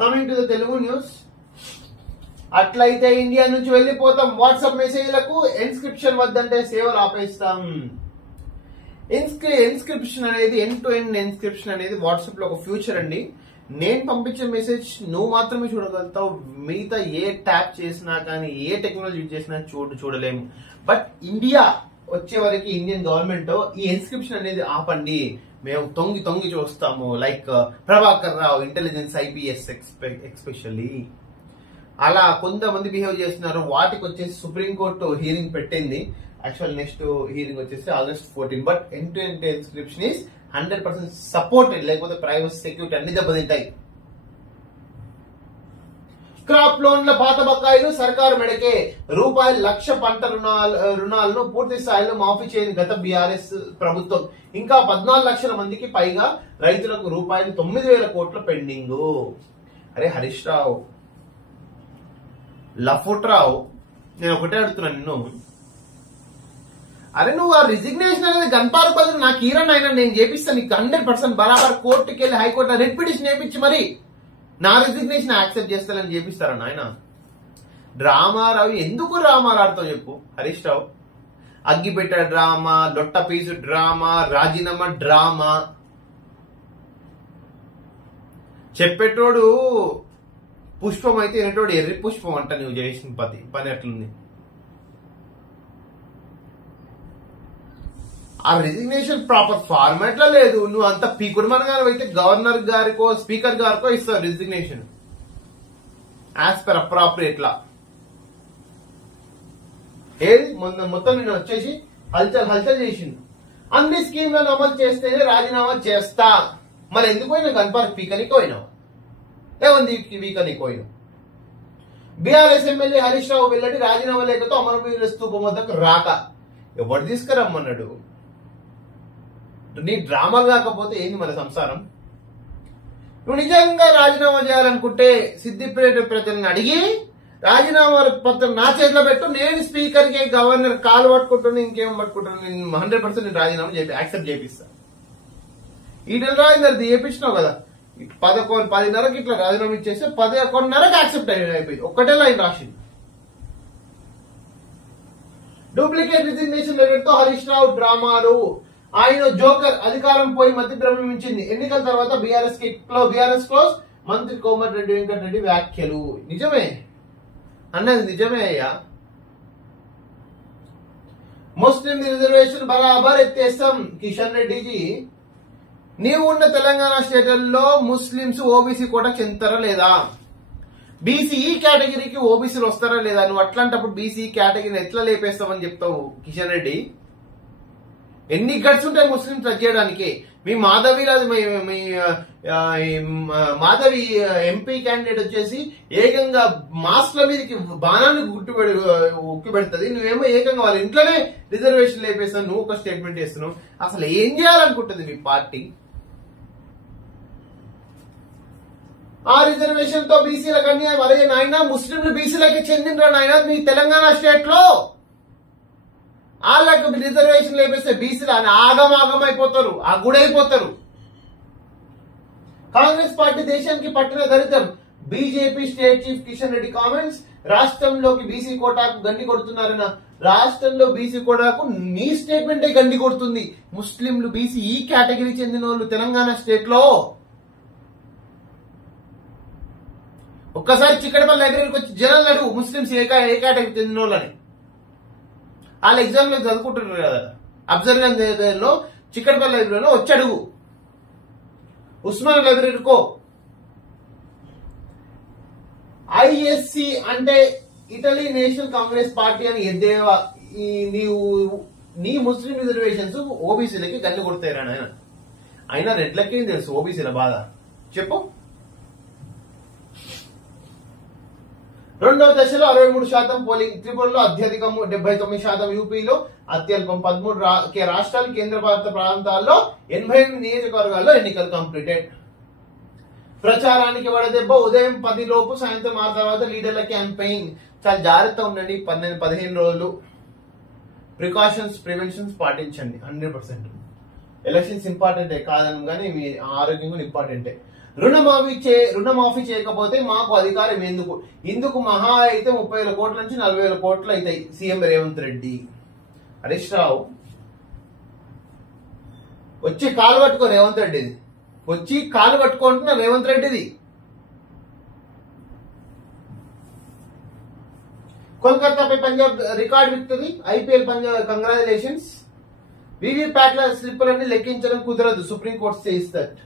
Coming to the Telugu news. అట్లయితే India నుంచి వెళ్ళిపోతాం. వాట్సాప్ మెసేజ్లకు ఇన్స్క్రిప్షన్ వద్దంటే సేవలు ఆపేస్తాం. ఇన్స్క్రిప్షన్ అనేది ఎండ్ టు ఎండ్ ఇన్స్క్రిప్షన్ అనేది వాట్సాప్ లో ఒక ఫ్యూచర్ అండి. నేను పంపించే మెసేజ్ నువ్వు మాత్రమే చూడగలుగుతావు. మిగతా ఏ ట్యాప్ చేసినా కానీ ఏ టెక్నాలజీ యూజ్ చేసినా చూడలేము. బట్ ఇండియా వచ్చే వరకు ఇండియన్ గవర్నమెంట్ ఈ ఇన్స్క్రిప్షన్ అనేది ఆపండి, మేము తొంగి చూస్తాము. Like Prabhakar Rao, intelligence IPS especially అలా కొంతమంది బిహేవ్ చేస్తున్నారు. వాటికి వచ్చేసి సుప్రీంకోర్టు హీరింగ్ పెట్టింది. యాక్చువల్ నెక్స్ట్ హీరింగ్ వచ్చేసి August 14. But end to end inscription is 100% supported. లేకపోతే ప్రైవసీ సెక్యూరిటీ అన్ని దెబ్బతింటాయి. క్రాప్ లోన్ల పాత బకాయిలు సర్కారు మెడకే. ₹1,00,000 పంట రుణాలను పూర్తి స్థాయిలో మాఫీ చేయని గత బీఆర్ఎస్ ప్రభుత్వం. ఇంకా 14 లక్షల మందికి పైగా రైతులకు ₹9,000 కోట్ల పెండింగ్. అరే హరీష్ రావు, లఫుట్ రావు, నేను ఒకటే అడుగుతున్నాను నిన్ను. అరే నువ్వు ఆ రిజిగ్నేషన్ అనేది గన్పార్ బదులు నాకు ఈరన్ అయినా నేను చేపిస్తాను. నీకు 100% బరాబర్ కోర్టుకి వెళ్ళి హైకోర్టులో రిట్ పిటిషన్ చేయించి మరి నా రిజిగ్నేషన్ యాక్సెప్ట్ చేస్తానని చేపిస్తారా నాయన? డ్రామారావు ఎందుకు డ్రామాలాడుతో చెప్పు హరీష్ రావు? అగ్గిపెట్ట డ్రామా, లొట్ట పీసు డ్రామా, రాజీనామా డ్రామా. చెప్పేటోడు పుష్పం అయితే వినేటోడు ఎర్రి పుష్పం అంట. నువ్వు చేసిన పని అట్లుంది. ఆ రిజిగ్నేషన్ ప్రాపర్ ఫార్మాట్ లో లేదు. నువ్వు అంత పీకుడు మనగారు అయితే గవర్నర్ గారికో స్పీకర్ గారికో ఇస్తావు రిజిగ్నేషన్ యాజ్ పర్ అప్రాప్రియేట్ లా. ఏది మొత్తం నేను వచ్చేసి హల్చల్ చేసిండు. అన్ని స్కీమ్లను అమలు చేస్తేనే రాజీనామా చేస్తా. మరి ఎందుకు పోయినా గన్పార్ పీకనికి పోయినావు? ఏముంది వీకనికి పోయినావు? బీఆర్ఎస్ ఎమ్మెల్యే హరీష్ రావు వెల్లడి రాజీనామా లేఖతో అమరవీరుల స్తూపం వద్దకు రాక. ఎవరు తీసుకురమ్మన్నాడు? నీ డ్రామాలు కాకపోతే ఏంది మన సంసారం? నువ్వు నిజంగా రాజీనామా చేయాలనుకుంటే సిద్దిపేట ప్రజలను అడిగి రాజీనామా పత్రం నా చేతిలో పెట్టు. నేను స్పీకర్ కి గవర్నర్ కాలు పట్టుకుంటాను, ఇంకేం పట్టుకుంటాను. నేను 100% నేను రాజీనామా యాక్సెప్ట్ చేపిస్తా. ఈటల రాజేందర్ చేపించినావు కదా, 10:30కి ఇట్లా రాజీనామా ఇచ్చేస్తే 11:30కి యాక్సెప్ట్ అయిపోయింది. ఒక్కటే లైన్ రాసింది. డూప్లికేట్ రిజిగ్నేషన్ లెటర్తో హరీష్ రావు డ్రామాలు. ఆయన జోకర్ అధికారం పోయి మతి భ్రమించింది. ఎన్నికల తర్వాత బీఆర్ఎస్ క్లోజ్. మంత్రి కోమటిరెడ్డి వెంకటరెడ్డి వ్యాఖ్యలు. నిజమే అన్నది నిజమే అయ్యా. ముస్లిం రిజర్వేషన్ బరాబర్ ఎత్తేస్తాం. కిషన్ రెడ్డిజీ, నీవు ఉన్న తెలంగాణ స్టేట్లలో ముస్లింస్ ఓబీసీ కూడా చెందుతారా లేదా? బీసీఈ కేటగిరీకి ఓబీసీలు వస్తారా లేదా? నువ్వు అట్లాంటప్పుడు బీసీఈ కేటగిరీని ఎట్లా లేపేస్తామని చెప్తావు కిషన్ రెడ్డి? ఎన్ని గట్స్ ఉంటాయి ముస్లింస్ టచ్ చేయడానికి? మీ మాధవి ఎంపీ క్యాండిడేట్ వచ్చేసి ఏకంగా మాస్క్ల మీదకి బాణాన్ని ఉక్కి పెడుతుంది. నువ్వేమో ఏకంగా వాళ్ళ ఇంట్లోనే రిజర్వేషన్ లేపేస్తావు. నువ్వు ఒక స్టేట్మెంట్ చేస్తున్నావు. అసలు ఏం చేయాలనుకుంటుంది మీ పార్టీ? ఆ రిజర్వేషన్ తో బీసీలకు అన్యాయం. అరే నాయన, ముస్లింలు బీసీలకి చెందినరా నాయన మీ తెలంగాణ స్టేట్ లో? వాళ్ళకు రిజర్వేషన్ లేపేస్తే బీసీలు ఆగమాగం అయిపోతారు, ఆ గుడైపోతారు. కాంగ్రెస్ పార్టీ దేశానికి పట్టిన దరిద్రం. BJP state chief Kishan Reddy comments. రాష్ట్రంలోకి బీసీ కోటాకు గండి కొడుతున్నారన్న. రాష్ట్రంలో బీసీ కోటాకు నీ స్టేట్మెంటే గండి కొడుతుంది. ముస్లింలు బీసీ ఈ కేటగిరీ చెందిన వాళ్ళు తెలంగాణ స్టేట్ లో. ఒక్కసారి చిక్కడపల్లి లైబ్రరీకి వచ్చి జనాలు అడుగు, ముస్లింస్ ఏ కేటగిరీ చెందిన వాళ్ళని. వాళ్ళ ఎగ్జామ్ లో చదువుకుంటున్నారు కదా, అబ్జర్వేషన్ లో చిక్కడపల్లి లైబ్రరీలో వచ్చి అడుగు. ఉస్మాన్ లైబ్రరీకో. ఐఎస్సి అంటే ఇటలీ నేషనల్ కాంగ్రెస్ పార్టీ అని ఎద్దేవా. నీ ముస్లిం రిజర్వేషన్స్ ఓబీసీలకి గండి కొడతారా నాయన? అయినా రెడ్లకేం తెలుసు ఓబీసీల బాధ? చెప్పు. రెండవ దశలో 63% పోలింగ్. త్రిపురలో అత్యధికం 79%, యూపీలో అత్యల్పం 13 రాష్ట్రాలు, కేంద్రపాలిత ప్రాంతాల్లో 88 నియోజకవర్గాల్లో ఎన్నికలు కంప్లీటెడ్. ప్రచారానికి వడదెబ్బ. ఉదయం 10 లోపు సాయంత్రం 6 తర్వాత లీడర్ల క్యాంపెయిన్. చాలా జాగ్రత్త ఉండండి. 15 రోజులు ప్రికాషన్స్, ప్రివెన్షన్స్ పాటించండి. 100%. ఎలక్షన్స్ ఇంపార్టెంటే కాదని కానీ మీ ఆరోగ్యం కూడా ఇంపార్టెంటే. రుణమాఫీ చేయకపోతే మాకు అధికారం ఎందుకు? ఇందుకు మహా అయితే 30,000 కోట్ల నుంచి 40,000 కోట్లు అవుతాయి. సీఎం రేవంత్ రెడ్డి. హరీష్ రావు వచ్చి కాలు పట్టుకో రేవంత్ రెడ్డిది, వచ్చి కాలు పట్టుకుంటున్నా రేవంత్ రెడ్డిది. కోల్కతాపై Punjab record victory. IPL Punjab congratulations. వీవీప్యాట్ల స్లిప్పులన్నీ లెక్కించడం కుదరదు, సుప్రీంకోర్టు సేస్ దట్.